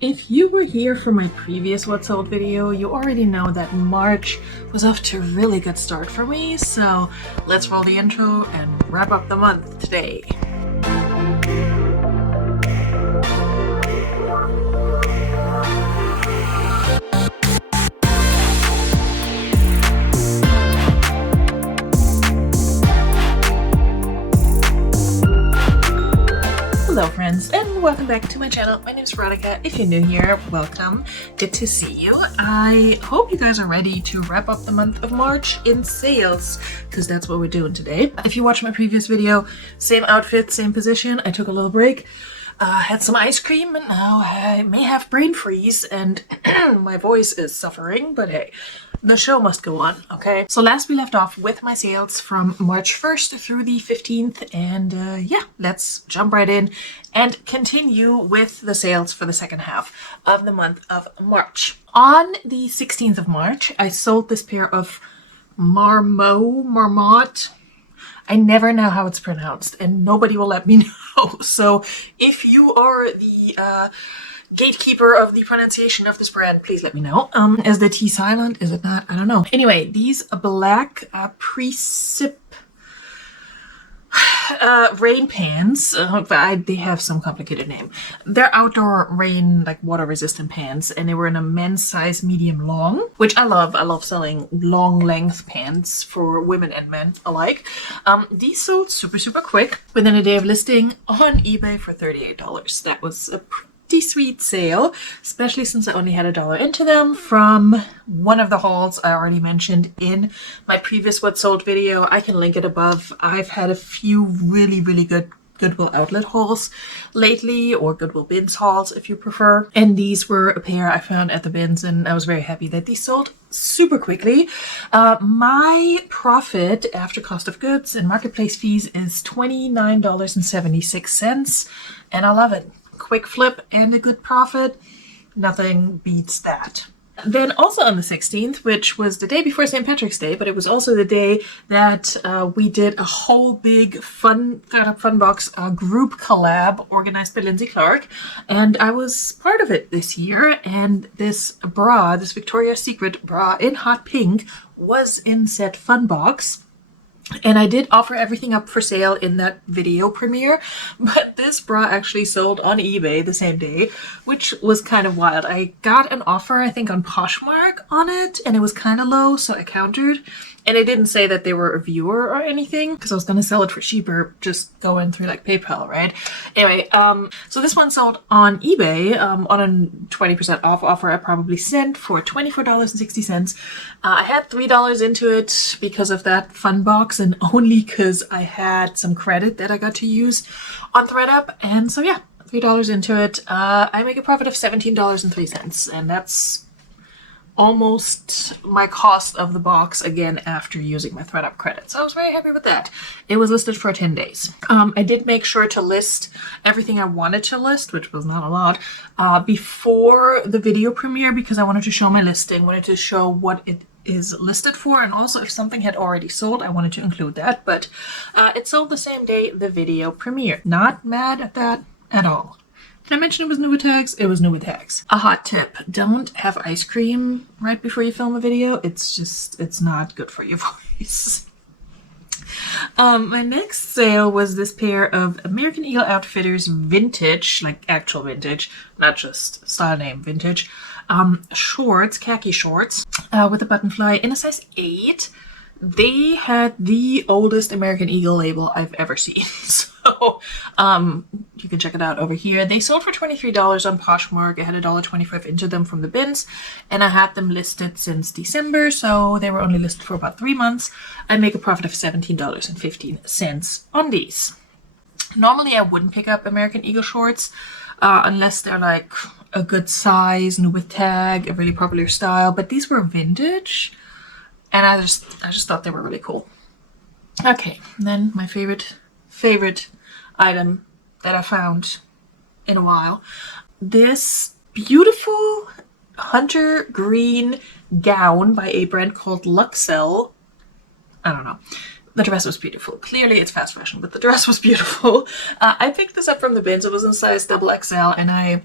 If you were here for my previous What's Sold video, you already know that March was off to a really good start for me, so let's roll the intro and wrap up the month today. Hello friends, and welcome back to my channel. My name is Veronika. If you're new here, welcome. Good to see you. I hope you guys are ready to wrap up the month of March in sales, because that's what we're doing today. If you watched my previous video, same outfit, same position. I took a little break, had some ice cream, and now I may have brain freeze and my voice is suffering, but hey. The show must go on, okay? So last we left off with my sales from March 1st through the 15th, and yeah, let's jump right in and continue with the sales for the second half of the month of March. On the 16th of March, I sold this pair of Marmot. I never know how it's pronounced, and nobody will let me know. So if you are the gatekeeper of the pronunciation of this brand, please let me know. Is the T silent? Is it not? I don't know. Anyway, these black precip rain pants, they have some complicated name. They're outdoor rain, like water resistant pants, and they were in a men's size medium long, which I love. I love selling long length pants for women and men alike. These sold super quick within a day of listing on eBay for $38. That was a pretty sweet sale, especially since I only had $1 into them from one of the hauls I already mentioned in my previous What Sold video. I can link it above. I've had a few really good Goodwill outlet hauls lately, or Goodwill bins hauls if you prefer, and these were a pair I found at the bins, and I was very happy that these sold super quickly. My profit after cost of goods and marketplace fees is $29.76, and I love it. Quick flip and a good profit. Nothing beats that. Then also on the 16th, which was the day before St. Patrick's Day, but it was also the day that we did a whole big fun box group collab organized by Lindsay Clark, and I was part of it this year. And this bra, this Victoria's Secret bra in hot pink, was in said fun box. And I did offer everything up for sale in that video premiere, but this bra actually sold on eBay the same day, which was kind of wild. I got an offer, I think, on Poshmark on it, and it was kind of low, so I countered. And it didn't say that they were a viewer or anything, because I was going to sell it for cheaper, just going through like PayPal, right? Anyway, so this one sold on eBay on a 20% off offer I probably sent for $24.60. I had $3 into it because of that fun box, and only because I had some credit that I got to use on ThredUp. And so yeah, $3 into it. I make a profit of $17.03, and that's almost my cost of the box again after using my ThredUp credit. So I was very happy with that. It was listed for 10 days. I did make sure to list everything I wanted to list, which was not a lot, before the video premiere, because I wanted to show my listing, wanted to show what it is listed for, and also if something had already sold, I wanted to include that. But it sold the same day the video premiere. Not mad at that at all. Did I mention it was new with tags? It was new with tags. A hot tip: don't have ice cream right before you film a video. It's not good for your voice. My next sale was this pair of American Eagle Outfitters vintage, like actual vintage, not just style name vintage, shorts, khaki shorts, with a button fly in a size 8. They had the oldest American Eagle label I've ever seen. So you can check it out over here. They sold for $23 on Poshmark. I had $1.25 into them from the bins, and I had them listed since December, so they were only listed for about 3 months. I make a profit of $17.15 on these. Normally I wouldn't pick up American Eagle shorts unless they're like a good size, new with tag, a really popular style, but these were vintage, and I just thought they were really cool. Okay, and then my favorite item that I found in a while. This beautiful hunter green gown by a brand called Luxel. I don't know. The dress was beautiful. Clearly it's fast fashion, but the dress was beautiful. I picked this up from the bins. It was in size XXL, and I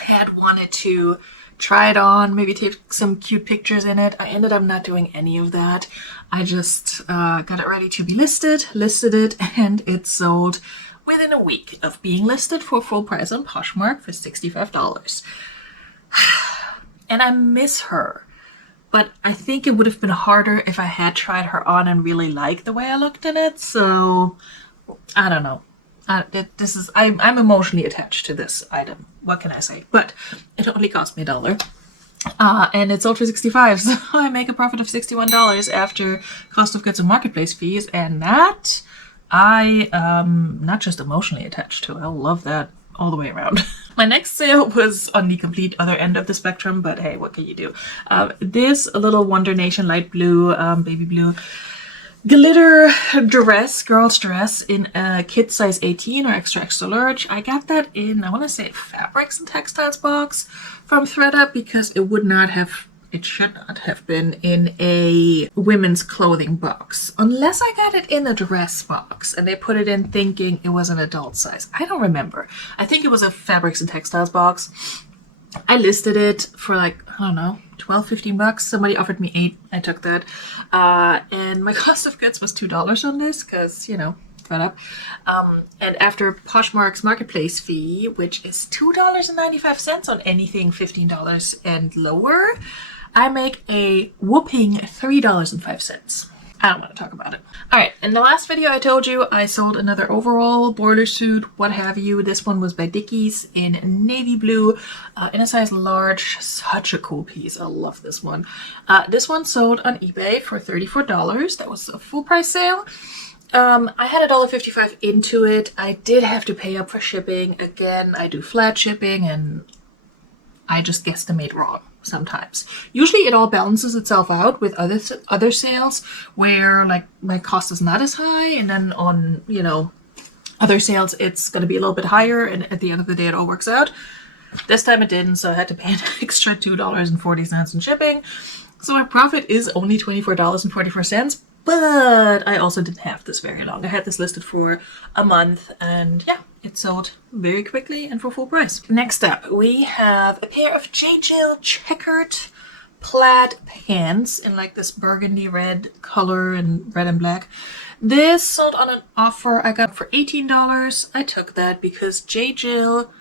had wanted to try it on, maybe take some cute pictures in it. I ended up not doing any of that. I just got it ready to be listed it, and it sold within a week of being listed for full price on Poshmark for $65. And I miss her, but I think it would have been harder if I had tried her on and really liked the way I looked in it. So I don't know. I'm emotionally attached to this item. What can I say? But it only cost me $1. And it sold for $65, so I make a profit of $61 after cost of goods and marketplace fees, and that I not just emotionally attached to. I love that all the way around. My next sale was on the complete other end of the spectrum, but hey, what can you do? This little Wonder Nation light blue, baby blue glitter dress, girl's dress in a kid size 18 or extra extra large. I got that in, I want to say, fabrics and textiles box from ThredUp because it should not have been in a women's clothing box, unless I got it in a dress box and they put it in thinking it was an adult size. I don't remember. I think it was a fabrics and textiles box. I listed it for like, I don't know, 12, 15 bucks. Somebody offered me $8. I took that. And my cost of goods was $2 on this because, you know, ThredUp. And after Poshmark's marketplace fee, which is $2.95 on anything $15 and lower, I make a whooping $3.05. I don't want to talk about it. Alright, in the last video I told you I sold another overall, boiler suit, what have you. This one was by Dickies in navy blue, in a size large. Such a cool piece. I love this one. This one sold on eBay for $34. That was a full price sale. I had $1.55 into it. I did have to pay up for shipping. Again, I do flat shipping and I just guesstimate wrong sometimes. Usually it all balances itself out with other sales where like my cost is not as high, and then on, you know, other sales it's going to be a little bit higher, and at the end of the day it all works out. This time it didn't, so I had to pay an extra $2.40 in shipping. So my profit is only $24.44, but I also didn't have this very long. I had this listed for a month, and yeah, it sold very quickly and for full price. Next up, we have a pair of J. Jill checkered plaid pants in like this burgundy red color and red and black. This sold on an offer I got for $18. I took that because J. Jill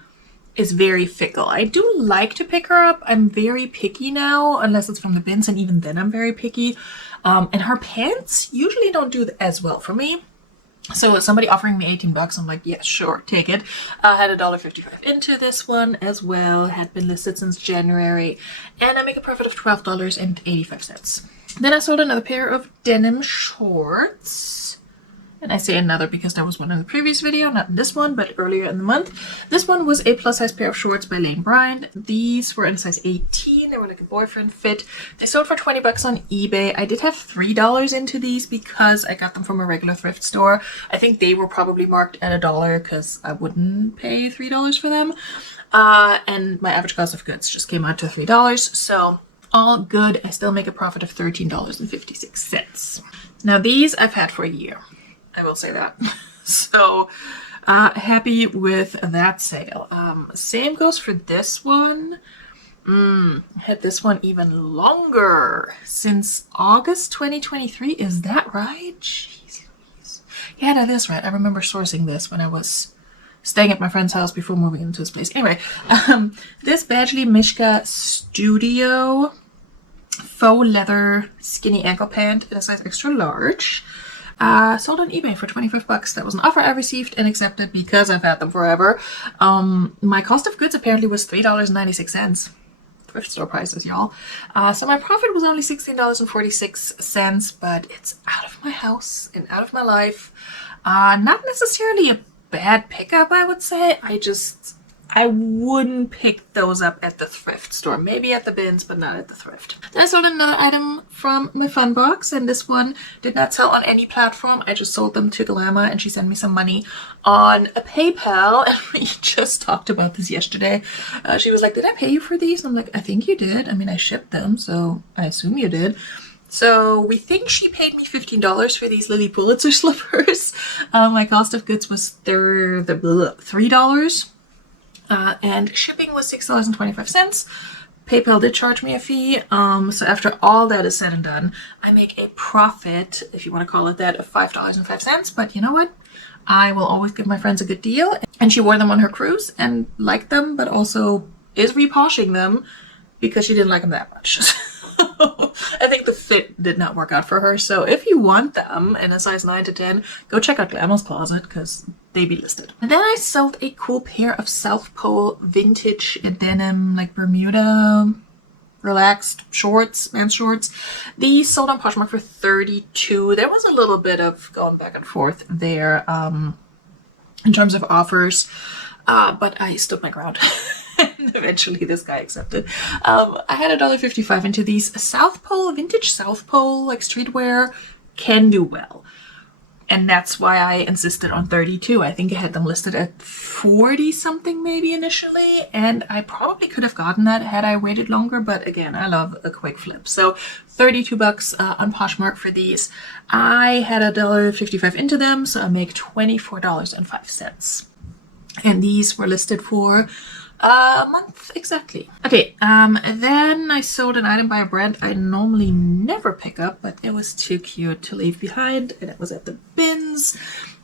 is very fickle. I do like to pick her up. I'm very picky now, unless it's from the bins, and even then I'm very picky. And her pants usually don't do as well for me. So somebody offering me $18, I'm like, yeah, sure, take it. I had $1.55 into this one as well. Had been listed since January, and I make a profit of $12.85. Then I sold another pair of denim shorts. And I say another because there was one in the previous video, not in this one, but earlier in the month. This one was a plus size pair of shorts by Lane Bryant. These were in size 18. They were like a boyfriend fit. They sold for $20 on eBay. I did have $3 into these because I got them from a regular thrift store. I think they were probably marked at $1 because I wouldn't pay $3 for them. And my average cost of goods just came out to $3. So all good. I still make a profit of $13.56. Now these I've had for a year. I will say that. So happy with that sale. Same goes for this one. I had this one even longer, since August 2023. Is that right? Jeez Louise. Yeah, that is right. I remember sourcing this when I was staying at my friend's house before moving into this place. Anyway, this Badgley Mishka Studio faux leather skinny ankle pant in a size extra large. Sold on eBay for $25. That was an offer I received and accepted because I've had them forever. My cost of goods apparently was $3.96. Thrift store prices, y'all. So my profit was only $16.46, but it's out of my house and out of my life. Not necessarily a bad pickup, I would say. I wouldn't pick those up at the thrift store. Maybe at the bins, but not at the thrift. Then I sold another item from my fun box, and this one did not sell on any platform. I just sold them to Galama, and she sent me some money on a PayPal. And we just talked about this yesterday. She was like, did I pay you for these? And I'm like, I think you did. I mean, I shipped them, so I assume you did. So we think she paid me $15 for these Lily Pulitzer slippers. My cost of goods was $3. and shipping was $6.25. PayPal did charge me a fee, so after all that is said and done, I make a profit, if you want to call it that, of $5.05. But you know what? I will always give my friends a good deal. And she wore them on her cruise and liked them, but also is reposhing them because she didn't like them that much. I think the fit did not work out for her. So if you want them in a size 9 to 10, go check out Glamour's Closet because they be listed. And then I sold a cool pair of South Pole vintage denim, like Bermuda relaxed shorts, men's shorts. These sold on Poshmark for $32. There was a little bit of going back and forth there in terms of offers, but I stood my ground. And eventually this guy accepted. I had $1.55 into these. South Pole, vintage South Pole, like streetwear, can do well. And that's why I insisted on 32. I think I had them listed at 40 something maybe initially. And I probably could have gotten that had I waited longer. But again, I love a quick flip. So $32 on Poshmark for these. I had $1.55 into them. So I make $24.05. And these were listed for a month exactly. Okay, then I sold an item by a brand I normally never pick up, but it was too cute to leave behind, and it was at the bins.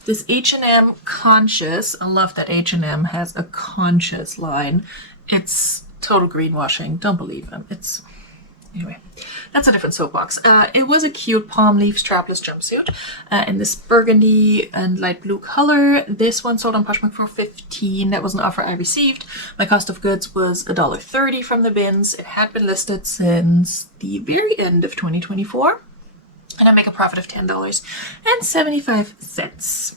This H&M Conscious. I love that H&M has a Conscious line. It's total greenwashing. Don't believe them. It's anyway, that's a different soapbox. It was a cute palm leaf strapless jumpsuit in this burgundy and light blue color. This one sold on Poshmark for $15. That was an offer I received. My cost of goods was $1.30 from the bins. It had been listed since the very end of 2024. And I make a profit of $10.75.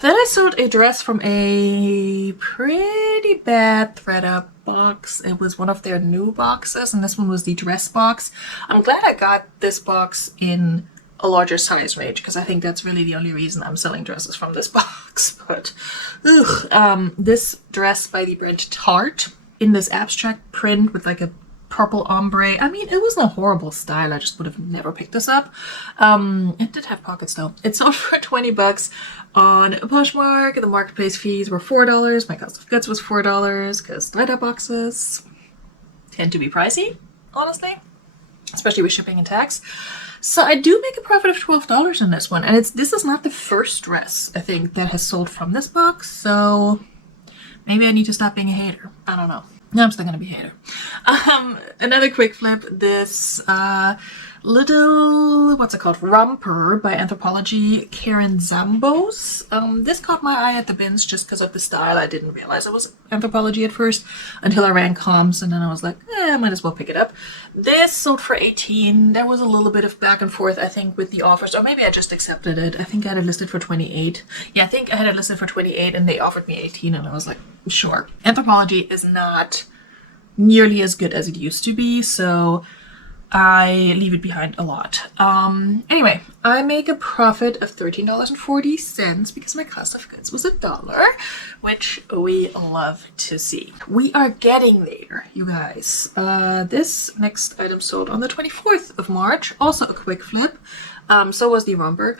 Then I sold a dress from a pretty bad ThredUp box. It was one of their new boxes, and this one was the dress box. I'm glad I got this box in a larger size range because I think that's really the only reason I'm selling dresses from this box. But this dress by the brand Tarte in this abstract print with like a purple ombre. I mean, it wasn't a horrible style. I just would have never picked this up. It did have pockets though. It sold for $20 on Poshmark. The marketplace fees were $4. My cost of goods was $4 because ThredUp boxes tend to be pricey, honestly, especially with shipping and tax. So I do make a profit of $12 on this one. And this is not the first dress, I think, that has sold from this box. So maybe I need to stop being a hater. I don't know. No, I'm still gonna be a hater. Another quick flip. This little, what's it called? Romper by Anthropologie Karen Zambos. This caught my eye at the bins just because of the style. I didn't realize it was Anthropologie at first until I ran comps, and then I was like, I might as well pick it up. This sold for $18. There was a little bit of back and forth, I think, with the offers, or maybe I just accepted it. I think I had it listed for $28. Yeah, I think I had it listed for $28 and they offered me $18, and I was like, sure. Anthropologie is not nearly as good as it used to be, so I leave it behind a lot. Anyway, I make a profit of $13.40 because my cost of goods was $1, which we love to see. We are getting there, you guys. This next item sold on the 24th of March, also a quick flip. So was the romper.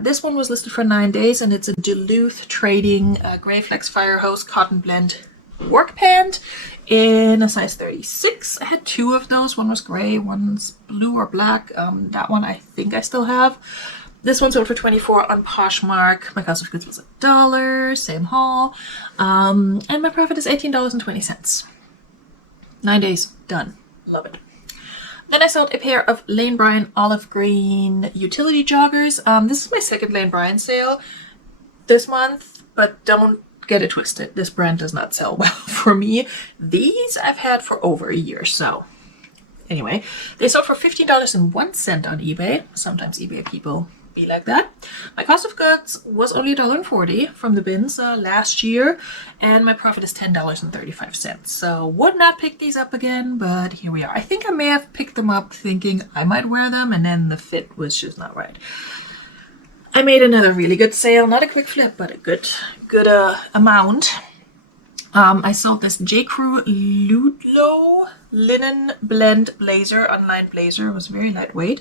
This one was listed for 9 days, and it's a Duluth Trading Gray Flex Fire Hose Cotton Blend work pant in a size 36. I had 2 of those. One was gray, one's blue or black. That one I think I still have. This one sold for $24 on Poshmark. My cost of goods was $1, same haul. And my profit is $18.20. 9 days, done. Love it. Then I sold a pair of Lane Bryant olive green utility joggers. This is my second Lane Bryant sale this month, but don't get it twisted. This brand does not sell well for me. These I've had for over a year. So anyway, they sold for $15.01 on eBay. Sometimes eBay people be like that. My cost of goods was only $1.40 from the bins last year, and my profit is $10.35. So would not pick these up again, but here we are. I think I may have picked them up thinking I might wear them, and then the fit was just not right. I made another really good sale, not a quick flip, but a good amount. I sold this J. Crew Ludlow linen blend blazer, unlined blazer. It was very lightweight,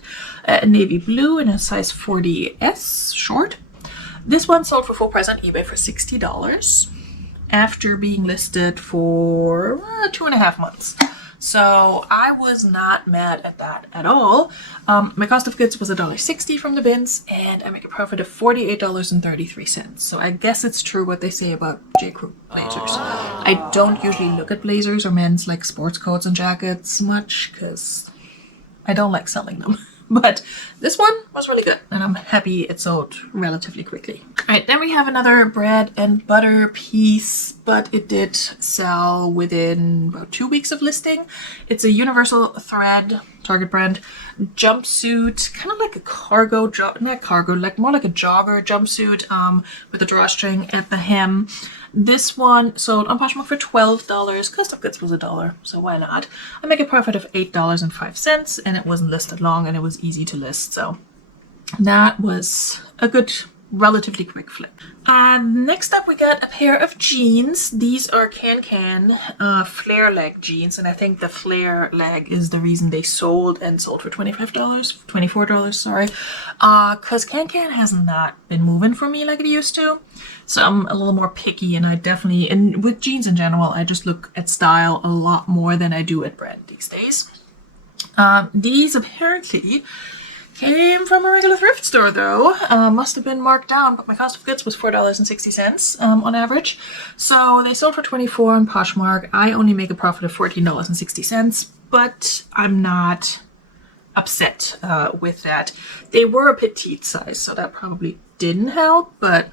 navy blue in a size 40S short. This one sold for full price on eBay for $60. after being listed for 2.5 months. So I was not mad at that at all. My cost of goods was $1.60 from the bins, and I make a profit of $48.33. So I guess it's true what they say about J. Crew blazers. I don't usually look at blazers or men's like sports coats and jackets much because I don't like selling them. But this one was really good, and I'm happy it sold relatively quickly. All right, then we have another bread and butter piece, but it did sell within about 2 weeks of listing. It's a universal thread, Target brand, jumpsuit, kind of like a cargo, not cargo, like more like a jogger jumpsuit with a drawstring at the hem. This one sold on Poshmark for $12. Cost of goods was $1, so why not? I make a profit of $8.05, and it wasn't listed long, and it was easy to list, so that was a good, relatively quick flip. Next up, we got a pair of jeans. These are Can flare leg jeans, and I think the flare leg is the reason they sold for $24, sorry. Because Can has not been moving for me like it used to. So I'm a little more picky, and and with jeans in general, I just look at style a lot more than I do at brand these days. These apparently came from a regular thrift store though. Must have been marked down, but my cost of goods was $4.60 on average. So they sold for $24 on Poshmark. I only make a profit of $14.60, but I'm not upset with that. They were a petite size, so that probably didn't help, but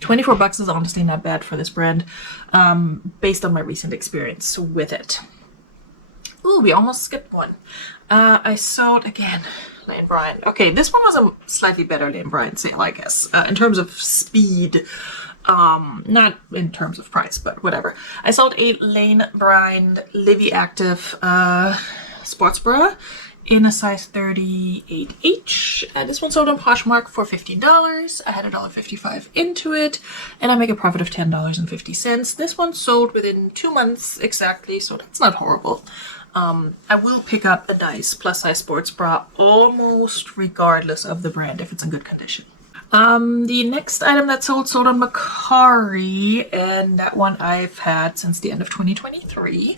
$24 is honestly not bad for this brand, based on my recent experience with it. Ooh, we almost skipped one. I sold, again, Lane Bryant. Okay, this one was a slightly better Lane Bryant sale, I guess, in terms of speed. Not in terms of price, but whatever. I sold a Lane Bryant Livy Active sports bra in a size 38H. And this one sold on Poshmark for $15. I had $1.55 into it, and I make a profit of $10.50. This one sold within 2 months exactly, so that's not horrible. I will pick up a nice plus size sports bra almost regardless of the brand if it's in good condition. The next item that sold on Macari, and that one I've had since the end of 2023.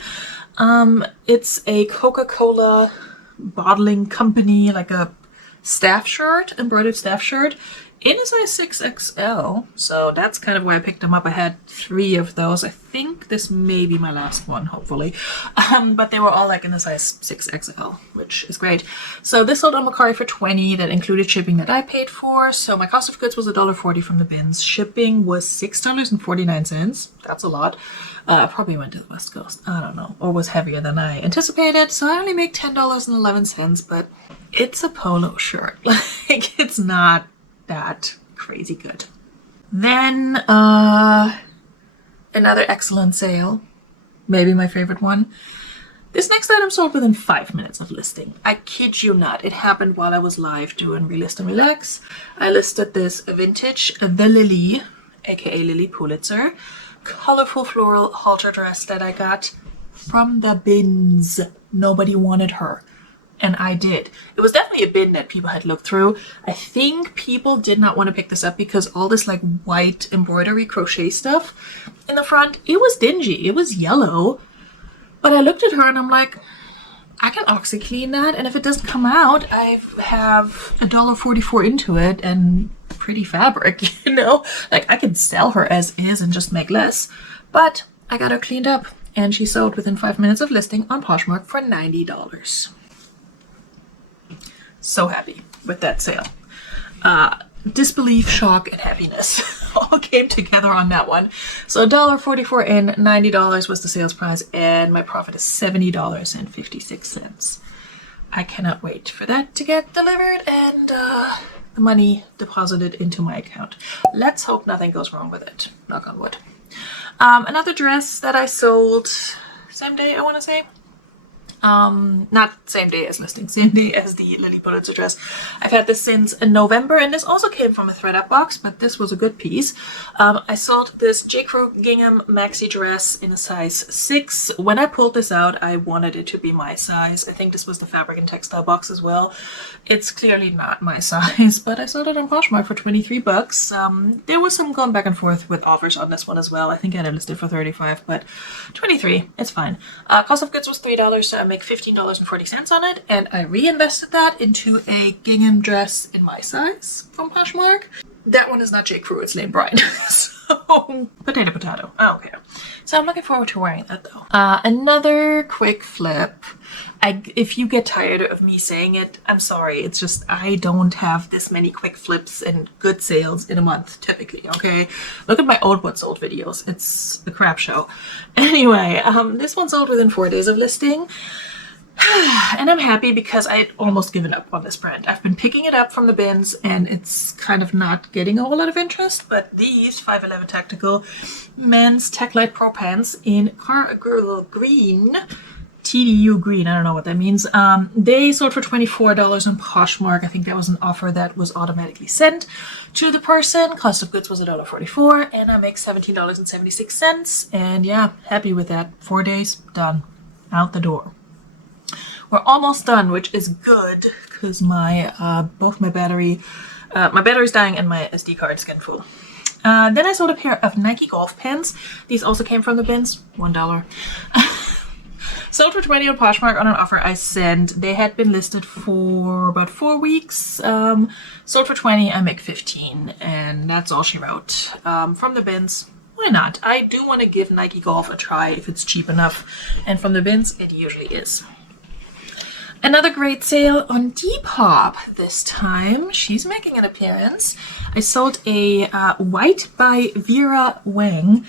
It's a Coca-Cola bottling company, like a staff shirt, embroidered staff shirt in a size 6XL. So that's kind of why I picked them up. I had 3 of those. I think this may be my last one, hopefully. But they were all like in the size 6XL, which is great. So this sold on Macari for $20. That included shipping that I paid for. So my cost of goods was $1.40 from the bins. Shipping was $6.49. That's a lot. Probably went to the West Coast. I don't know. Or was heavier than I anticipated. So I only make $10.11, but it's a polo shirt. Like, it's not that crazy good. Then another excellent sale, maybe my favorite one. This next item sold within 5 minutes of listing. I kid you not, it happened while I was live doing Relist and Relax. I listed this vintage The Lily, aka Lily Pulitzer, colorful floral halter dress that I got from the bins. Nobody wanted her, and I did. It was definitely a bin that people had looked through. I think people did not want to pick this up because all this like white embroidery crochet stuff in the front, it was dingy. It was yellow. But I looked at her and I'm like, I can OxyClean that, and if it doesn't come out, I have $1.44 into it and pretty fabric, you know? Like, I could sell her as is and just make less. But I got her cleaned up, and she sold within 5 minutes of listing on Poshmark for $90. So happy with that sale. Disbelief, shock, and happiness all came together on that one. So $1.44 in, $90 was the sales price, and my profit is $70.56. I cannot wait for that to get delivered and the money deposited into my account. Let's hope nothing goes wrong with it. Knock on wood. Another dress that I sold same day, I want to say. Not same day as listing, same day as the Lily Pulitzer dress. I've had this since November, and this also came from a thredUP box, but this was a good piece. I sold this J. Crew gingham maxi dress in a size 6. When I pulled this out, I wanted it to be my size. I think this was the fabric and textile box as well. It's clearly not my size, but I sold it on Poshmark for 23 bucks. There was some going back and forth with offers on this one as well. I think I had it listed for 35, but 23, it's fine. Cost of goods was $3, so I make $15.40 on it, and I reinvested that into a gingham dress in my size from Poshmark. That one is not J. Crew, it's Lane Bryant. So, potato. Oh, okay. So I'm looking forward to wearing that though. Another quick flip. If you get tired of me saying it, I'm sorry. It's just I don't have this many quick flips and good sales in a month typically, okay? Look at my old what sold videos. It's a crap show. Anyway, this one sold within 4 days of listing. And I'm happy because I had almost given up on this brand. I've been picking it up from the bins and it's kind of not getting a whole lot of interest, but these 511 Tactical men's Tech Light Pro pants in Cargill Green, TDU green, I don't know what that means. They sold for $24 on Poshmark. I think that was an offer that was automatically sent to the person. Cost of goods was $1.44 and I make $17.76. And yeah, happy with that. 4 days, done. Out the door. We're almost done, which is good because my both my battery's dying and my SD card is getting full. Then I sold a pair of Nike golf pants. These also came from the bins, $1. Sold for $20 on Poshmark on an offer I sent. They had been listed for about 4 weeks. Sold for $20, I make $15, and that's all she wrote. From the bins, why not? I do want to give Nike Golf a try if it's cheap enough, and from the bins, it usually is. Another great sale on Depop this time. She's making an appearance. I sold a white by Vera Wang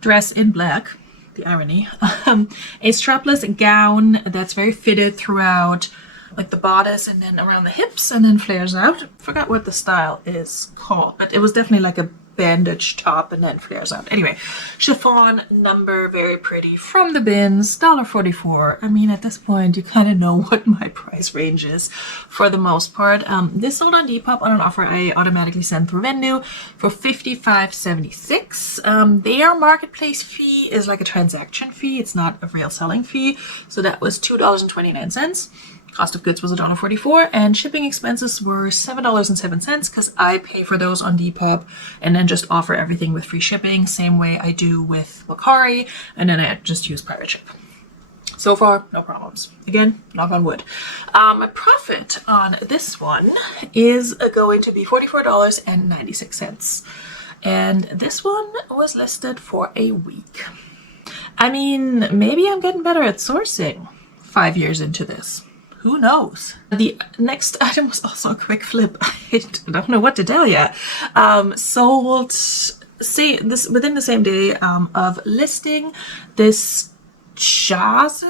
dress in black. The irony. A strapless gown that's very fitted throughout, like the bodice and then around the hips and then flares out. Forgot what the style is called, but it was definitely like a bandage top and then flares out. Anyway, chiffon number, very pretty, from the bins, $1.44. I mean, at this point, you kind of know what my price range is for the most part. This sold on Depop on an offer I automatically sent through Vendu for $55.76. Their marketplace fee is like a transaction fee. It's not a real selling fee. So that was $2.29. Cost of goods was $1.44 and shipping expenses were $7.07 because I pay for those on Depop and then just offer everything with free shipping, same way I do with Wakari, and then I just use Pirate Ship. So far, no problems. Again, knock on wood. My profit on this one is going to be $44.96. And this one was listed for a week. I mean, maybe I'm getting better at sourcing 5 years into this. Who knows? The next item was also a quick flip. I don't know what to tell you. Sold, say this within the same day of listing. This Jaase,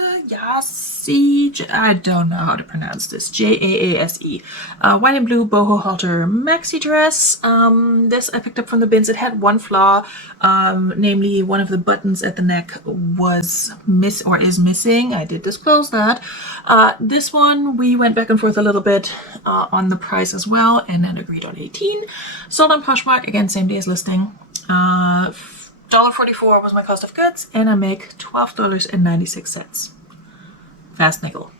I don't know how to pronounce this. Jaase. White and blue boho halter maxi dress. This I picked up from the bins. It had one flaw, namely one of the buttons at the neck was missing. I did disclose that. This one we went back and forth a little bit on the price as well, and then agreed on 18. Sold on Poshmark again, same day as listing. $1.44 was my cost of goods, and I make $12.96. Fast nickel.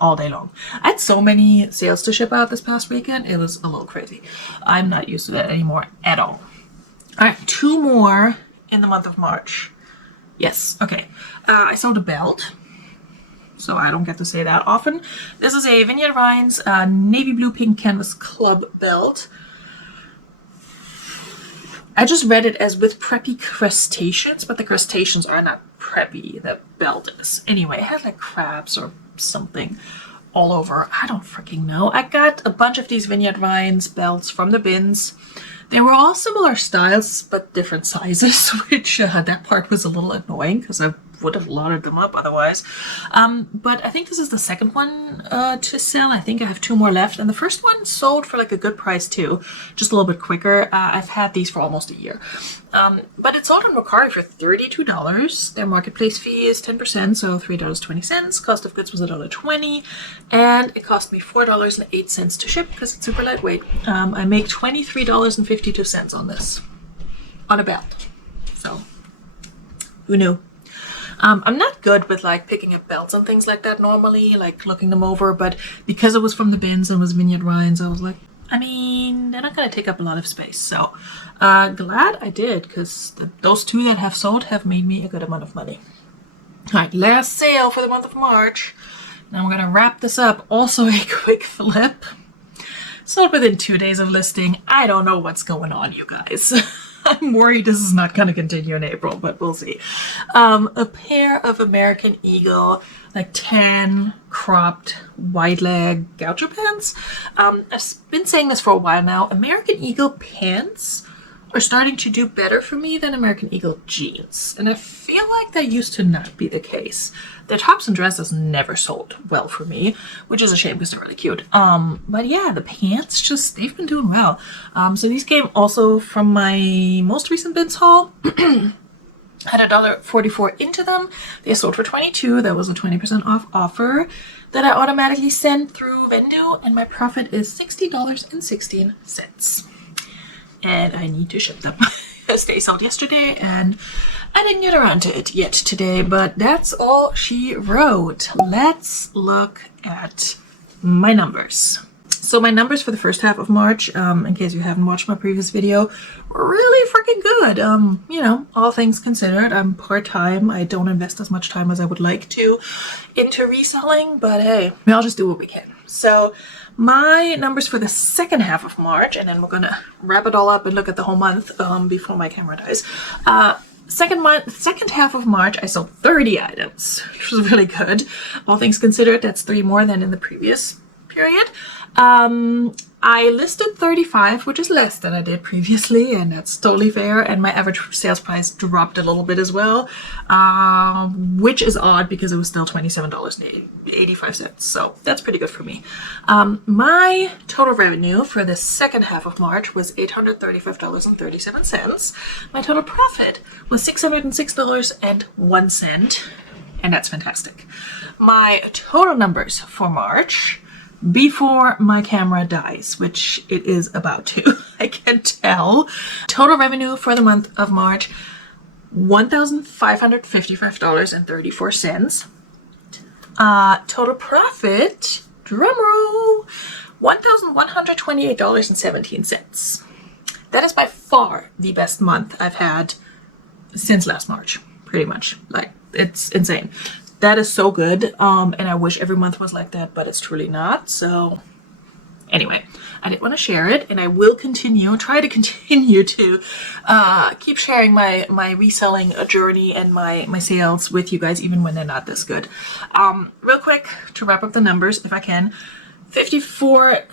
All day long. I had so many sales to ship out this past weekend, it was a little crazy. I'm not used to that anymore at all. Alright, 2 more in the month of March. Yes, okay. I sold a belt, so I don't get to say that often. This is a Vineyard Vines navy blue pink canvas club belt. I just read it as with preppy crustaceans, but the crustaceans are not preppy. The belt is. Anyway, it had like crabs or something all over. I don't freaking know. I got a bunch of these Vineyard Vines belts from the bins. They were all similar styles, but different sizes, which that part was a little annoying because I've would have loaded them up otherwise. But I think this is the second one to sell. I think I have 2 more left, and the first one sold for like a good price too, just a little bit quicker. I've had these for almost a year. But it sold on Mercari for $32. Their marketplace fee is 10%, so $3.20. Cost of goods was $1.20, and it cost me $4.08 to ship because it's super lightweight. I make $23.52 on this, on a belt. So, who knew? I'm not good with like picking up belts and things like that normally, like looking them over, but because it was from the bins and was Vineyard Ryan's, I was like, I mean, they're not going to take up a lot of space. So glad I did, because those 2 that have sold have made me a good amount of money. All right, last sale for the month of March. Now we're going to wrap this up. Also a quick flip. Sold within 2 days of listing. I don't know what's going on, you guys. I'm worried this is not going to continue in April, but we'll see. A pair of American Eagle, like tan cropped wide leg gaucho pants. I've been saying this for a while now. American Eagle pants are starting to do better for me than American Eagle jeans. And I feel like that used to not be the case. Their tops and dresses never sold well for me, which is a shame because they're really cute. But yeah, the pants just, they've been doing well. So these came also from my most recent bins haul. Had $1.44 into them. They sold for $22. That was a 20% off offer that I automatically sent through Vendu, and my profit is $60.16. And I need to ship them. They sold yesterday, and I didn't get around to it yet today, but that's all she wrote. Let's look at my numbers. So my numbers for the first half of March, in case you haven't watched my previous video, were really freaking good. You know, all things considered, I'm part-time. I don't invest as much time as I would like to into reselling, but hey, I'll just do what we can. So my numbers for the second half of March, and then we're gonna wrap it all up and look at the whole month before my camera dies. Second half of March, I sold 30 items, which was really good. All things considered, that's 3 more than in the previous period. I listed 35, which is less than I did previously, and that's totally fair. And my average sales price dropped a little bit as well, which is odd because it was still $27.85. So that's pretty good for me. My total revenue for the second half of March was $835.37. My total profit was $606.01, and that's fantastic. My total numbers for March, before my camera dies, which it is about to, I can tell. Total revenue for the month of March, $1,555.34. Total profit, drumroll, $1,128.17. That is by far the best month I've had since last March, pretty much. Like, it's insane. That is so good, and I wish every month was like that, but it's truly not. So anyway, I did want to share it, and I will try to continue to keep sharing my reselling journey and my sales with you guys, even when they're not this good. Real quick, to wrap up the numbers, if I can. 54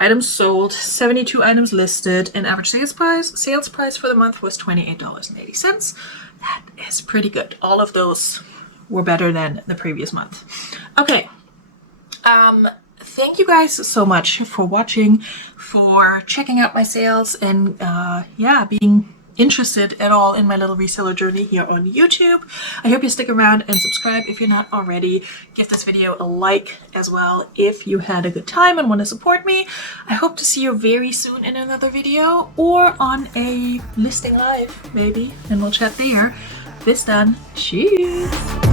items sold, 72 items listed, and average sales price for the month was $28.80. That is pretty good. All of those were better than the previous month. Okay. Thank you guys so much for watching, for checking out my sales, and yeah, being interested at all in my little reseller journey here on YouTube. I hope you stick around and subscribe if you're not already. Give this video a like as well if you had a good time and want to support me. I hope to see you very soon in another video or on a listing live maybe, and we'll chat there. This done. Cheers!